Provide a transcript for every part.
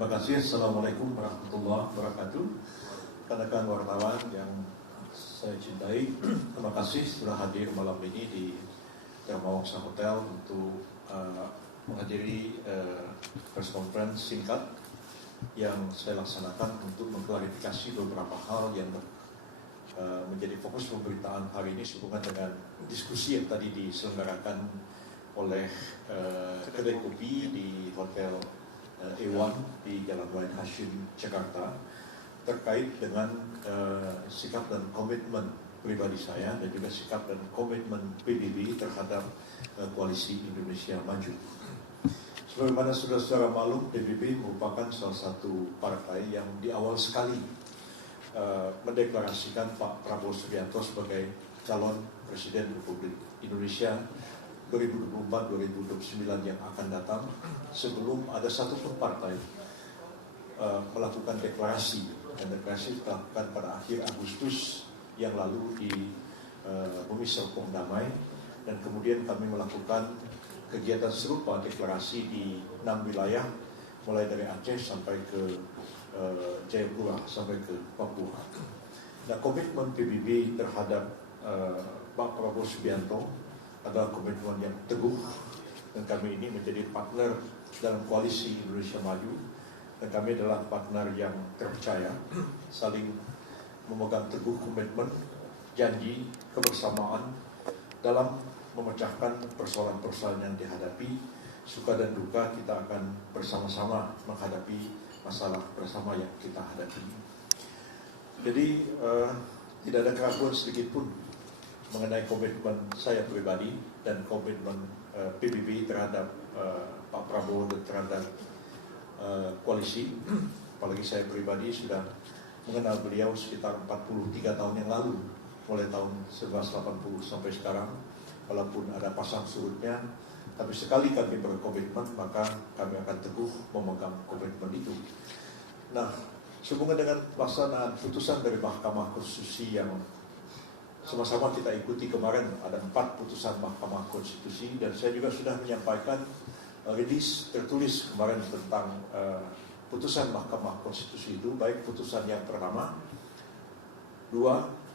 Terima kasih. Assalamualaikum warahmatullahi wabarakatuh. Rekan-rekan wartawan yang saya cintai, terima kasih sudah hadir malam ini di Thermawaksa Hotel untuk menghadiri press conference singkat yang saya laksanakan untuk mengklarifikasi beberapa hal yang menjadi fokus pemberitaan hari ini sehubungan dengan diskusi yang tadi diselenggarakan oleh kedai kopi di Hotel A1 di Jalan Wahid Hashim, Jakarta, terkait dengan sikap dan komitmen pribadi saya dan juga sikap dan komitmen PBB terhadap Koalisi Indonesia Maju. Sebagaimana saudara-saudara maklum, PBB merupakan salah satu partai yang di awal sekali mendeklarasikan Pak Prabowo Subianto sebagai calon Presiden Republik Indonesia 2024-2029 yang akan datang, sebelum ada satupun partai melakukan deklarasi, dan deklarasi dilakukan pada akhir Agustus yang lalu di Bumi Serpong Damai, dan kemudian kami melakukan kegiatan serupa deklarasi di 6 wilayah, mulai dari Aceh sampai ke Jayapura sampai ke Papua. Nah, komitmen PBB terhadap Pak Prabowo Subianto adalah komitmen yang teguh, dan kami ini menjadi partner dalam Koalisi Indonesia Maju, dan kami adalah partner yang terpercaya, saling memegang teguh komitmen, janji, kebersamaan dalam memecahkan persoalan-persoalan yang dihadapi. Suka dan duka kita akan bersama-sama menghadapi masalah bersama yang kita hadapi. Jadi tidak ada keraguan sedikit pun mengenai komitmen saya pribadi dan komitmen PBB terhadap Pak Prabowo dan terhadap koalisi. Apalagi saya pribadi sudah mengenal beliau sekitar 43 tahun yang lalu, mulai tahun 1980 sampai sekarang. Walaupun ada pasang surutnya, tapi sekali kami berkomitmen, maka kami akan teguh memegang komitmen itu. Nah, sehubungan dengan pelaksanaan putusan dari Mahkamah Konstitusi yang sama-sama kita ikuti kemarin, ada 4 putusan Mahkamah Konstitusi, dan saya juga sudah menyampaikan rilis tertulis kemarin tentang putusan Mahkamah Konstitusi itu, baik putusan yang pertama, 2,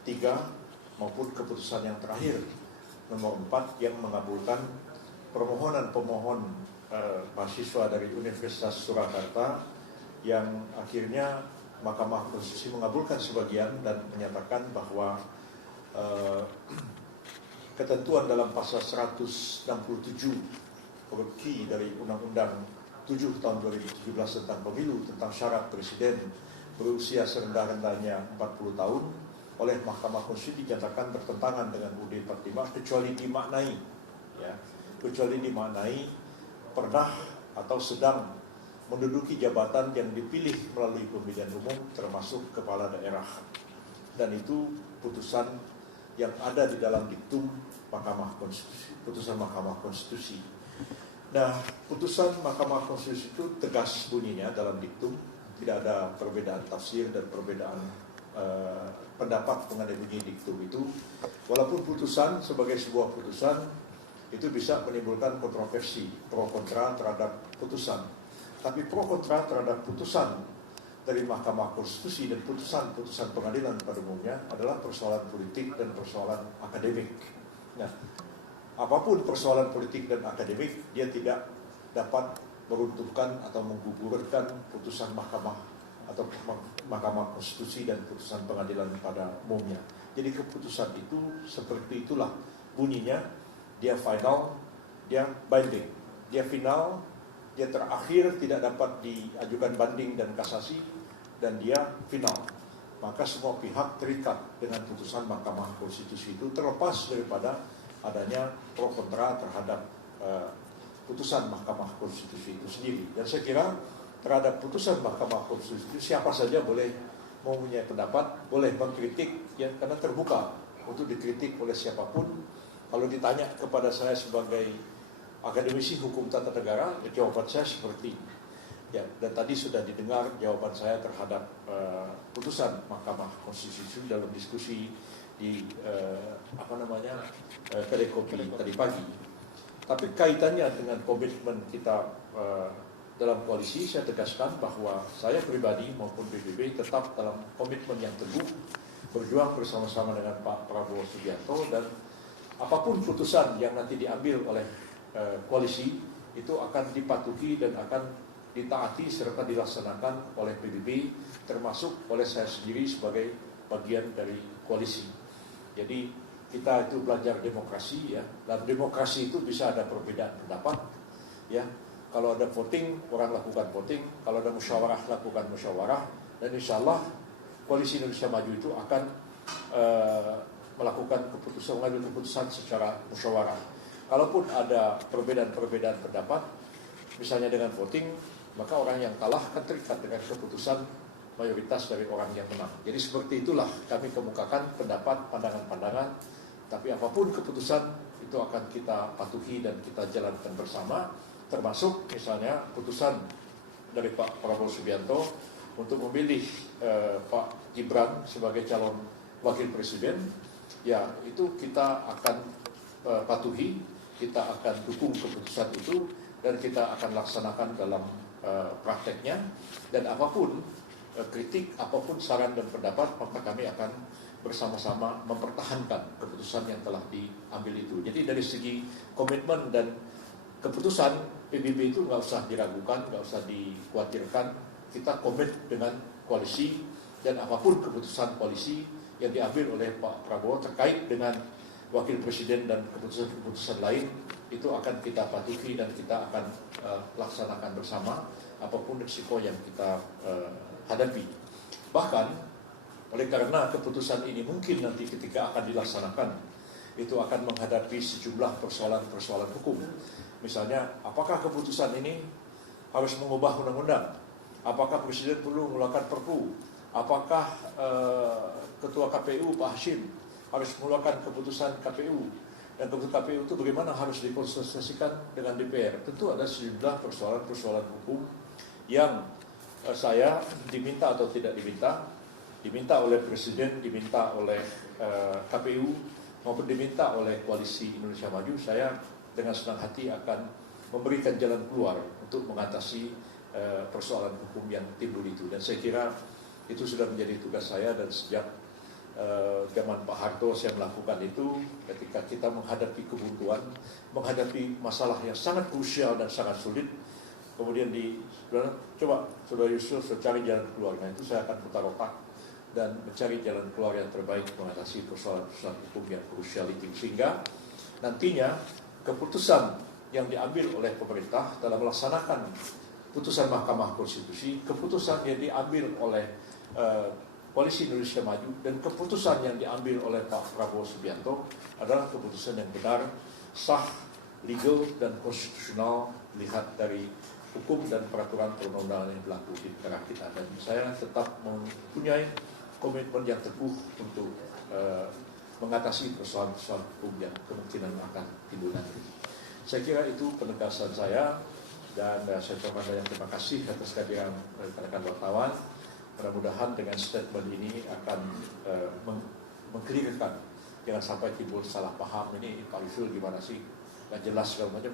3, maupun keputusan yang terakhir, nomor 4, yang mengabulkan permohonan pemohon mahasiswa dari Universitas Surakarta, yang akhirnya Mahkamah Konstitusi mengabulkan sebagian dan menyatakan bahwa ketentuan dalam pasal 167 huruf Q dari Undang-Undang 7 tahun 2017 tentang pemilu, tentang syarat presiden berusia serendah-rendahnya 40 tahun oleh Mahkamah Konstitusi dinyatakan bertentangan dengan UUD 45 kecuali dimaknai, ya, kecuali dimaknai pernah atau sedang menduduki jabatan yang dipilih melalui pemilihan umum, termasuk kepala daerah. Dan itu putusan yang ada di dalam diktum Mahkamah Konstitusi, putusan Mahkamah Konstitusi. Nah, putusan Mahkamah Konstitusi itu tegas bunyinya dalam diktum, tidak ada perbedaan tafsir dan perbedaan pendapat mengenai bunyi diktum itu. Walaupun putusan sebagai sebuah putusan itu bisa menimbulkan kontroversi, pro kontra terhadap putusan. Tapi pro kontra terhadap putusan dari Mahkamah Konstitusi dan putusan-putusan pengadilan pada umumnya adalah persoalan politik dan persoalan akademik. Nah, apapun persoalan politik dan akademik, dia tidak dapat meruntuhkan atau menggugurkan putusan Mahkamah atau Mahkamah Konstitusi dan putusan pengadilan pada umumnya. Jadi keputusan itu seperti itulah bunyinya, dia final, dia binding, dia final, dia terakhir, tidak dapat diajukan banding dan kasasi, dan dia final. Maka semua pihak terikat dengan putusan Mahkamah Konstitusi itu, terlepas daripada adanya pro kontra terhadap putusan Mahkamah Konstitusi itu sendiri. Dan saya kira terhadap putusan Mahkamah Konstitusi itu siapa saja boleh mempunyai pendapat, boleh mengkritik, ya, karena terbuka untuk dikritik oleh siapapun. Kalau ditanya kepada saya sebagai akademisi hukum tata negara, jawaban saya seperti ini. Ya, dan tadi sudah didengar jawaban saya terhadap putusan Mahkamah Konstitusi dalam diskusi di kedai kopi tadi pagi. Tapi kaitannya dengan komitmen kita dalam koalisi, saya tegaskan bahwa saya pribadi maupun PBB tetap dalam komitmen yang teguh berjuang bersama-sama dengan Pak Prabowo Subianto, dan apapun putusan yang nanti diambil oleh koalisi itu akan dipatuhi dan akan ditaati serta dilaksanakan oleh PBB, termasuk oleh saya sendiri sebagai bagian dari koalisi. Jadi kita itu belajar demokrasi ya. Dalam demokrasi itu bisa ada perbedaan pendapat ya. Kalau ada voting, orang lakukan voting. Kalau ada musyawarah, lakukan musyawarah. Dan insya Allah Koalisi Indonesia Maju itu akan melakukan keputusan, mengambil keputusan secara musyawarah. Kalaupun ada perbedaan-perbedaan pendapat, misalnya dengan voting, maka orang yang kalah akan terikat dengan keputusan mayoritas dari orang yang menang. Jadi seperti itulah kami kemukakan pendapat, pandangan-pandangan. Tapi apapun keputusan itu akan kita patuhi dan kita jalankan bersama. Termasuk misalnya putusan dari Pak Prabowo Subianto untuk memilih Pak Gibran sebagai calon wakil presiden, ya itu kita akan patuhi, kita akan dukung keputusan itu, dan kita akan laksanakan dalam prakteknya. Dan apapun kritik, apapun saran dan pendapat, maka kami akan bersama-sama mempertahankan keputusan yang telah diambil itu. Jadi dari segi komitmen dan keputusan PBB itu nggak usah diragukan, nggak usah dikhawatirkan. Kita komit dengan koalisi, dan apapun keputusan koalisi yang diambil oleh Pak Prabowo terkait dengan wakil presiden dan keputusan-keputusan lain, itu akan kita patuhi dan kita akan laksanakan bersama apapun risiko yang kita hadapi. Bahkan oleh karena keputusan ini mungkin nanti ketika akan dilaksanakan itu akan menghadapi sejumlah persoalan-persoalan hukum. Misalnya, apakah keputusan ini harus mengubah undang-undang? Apakah presiden perlu mengeluarkan perpu? Apakah ketua KPU Pak Hashim harus mengeluarkan keputusan KPU? Dan keputusan KPU itu bagaimana harus dikonsultasikan dengan DPR? Tentu ada sejumlah persoalan-persoalan hukum yang saya diminta atau tidak diminta oleh presiden, diminta oleh KPU, maupun diminta oleh Koalisi Indonesia Maju. Saya dengan senang hati akan memberikan jalan keluar untuk mengatasi persoalan hukum yang timbul itu. Dan saya kira itu sudah menjadi tugas saya, dan sejak zaman Pak Harto saya melakukan itu ketika kita menghadapi kebuntuan, menghadapi masalah yang sangat krusial dan sangat sulit. Kemudian coba Saudara Yusuf cari jalan keluar. Nah, itu saya akan putar otak dan mencari jalan keluar yang terbaik mengatasi persoalan-persoalan hukum yang krusial itu, sehingga nantinya keputusan yang diambil oleh pemerintah dalam melaksanakan putusan Mahkamah Konstitusi, keputusan yang diambil oleh Koalisi Indonesia Maju, dan keputusan yang diambil oleh Pak Prabowo Subianto adalah keputusan yang benar, sah, legal, dan konstitusional lihat dari hukum dan peraturan perundang-undangan yang berlaku di negara kita. Dan saya tetap mempunyai komitmen yang teguh untuk mengatasi persoalan-persoalan hukum yang kemungkinan akan timbul nanti. Saya kira itu penegasan saya, dan saya ucapkan banyak terima kasih atas kehadiran rekan-rekan wartawan. Mudah-mudahan dengan statement ini akan mengklirkan, jangan sampai timbul salah paham, ini Pak Yusuf gimana sih, nggak jelas segala macam.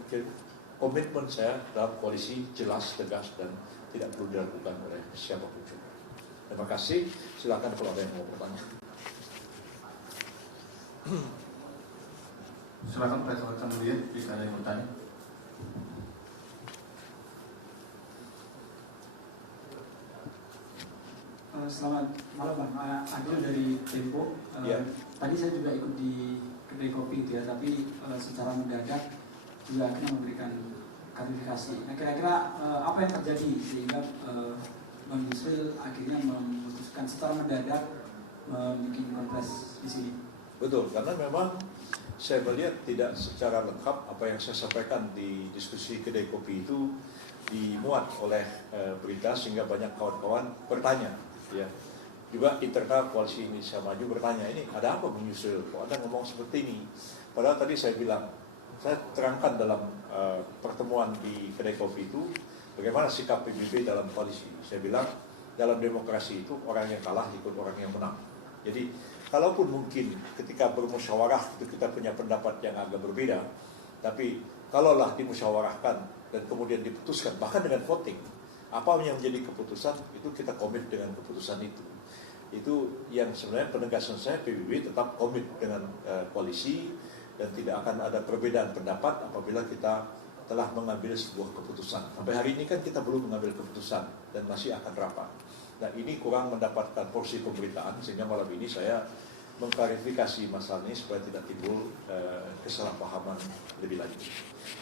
Komitmen saya dalam koalisi jelas, tegas, dan tidak perlu dilakukan oleh siapapun juga. Terima kasih. Silakan kalau ada yang mau bertanya. Silakan rekan-rekan media, bisa ada yang bertanya. Selamat malam Bang, Adil dari Tempo. Tadi saya juga ikut di kedai kopi itu ya, tapi secara mendadak juga akhirnya memberikan klarifikasi. Nah, kira-kira apa yang terjadi sehingga Bang Yusril akhirnya memutuskan secara mendadak membuat konferensi di sini? Betul, karena memang saya melihat tidak secara lengkap apa yang saya sampaikan di diskusi kedai kopi itu dimuat oleh berita, sehingga banyak kawan-kawan bertanya. Ya, juga internal Koalisi Indonesia Maju bertanya, ini ada apa menyusul? Kok Anda ngomong seperti ini? Padahal tadi saya bilang, saya terangkan dalam pertemuan di kedai kopi itu bagaimana sikap PBB dalam koalisi. Saya bilang dalam demokrasi itu orang yang kalah ikut orang yang menang. Jadi kalaupun mungkin ketika bermusyawarah itu kita punya pendapat yang agak berbeda, Tapi kalaulah dimusyawarahkan dan kemudian diputuskan, bahkan dengan voting, apa yang menjadi keputusan, itu kita komit dengan keputusan itu. Itu yang sebenarnya penegasan saya, PBB tetap komit dengan koalisi dan tidak akan ada perbedaan pendapat apabila kita telah mengambil sebuah keputusan. Sampai hari ini kan kita belum mengambil keputusan dan masih akan rapat. Nah, ini kurang mendapatkan porsi pemberitaan, sehingga malam ini saya mengklarifikasi masalah ini supaya tidak timbul kesalahpahaman lebih lanjut.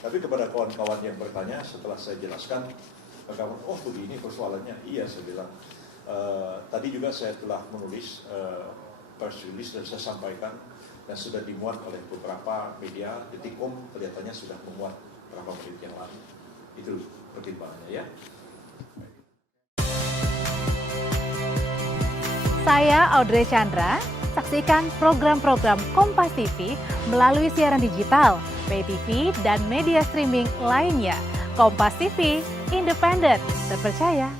Tapi kepada kawan-kawan yang bertanya setelah saya jelaskan, kawan, oh begini persoalannya, iya saya bilang. Tadi juga saya telah menulis press release dan saya sampaikan dan sudah dimuat oleh beberapa media. Detikcom kelihatannya sudah memuat beberapa menit yang lalu. Itu pertimbangannya ya. Saya Audrey Chandra. Saksikan program-program Kompas TV melalui siaran digital, pay TV, dan media streaming lainnya. Kompas TV, independen, terpercaya.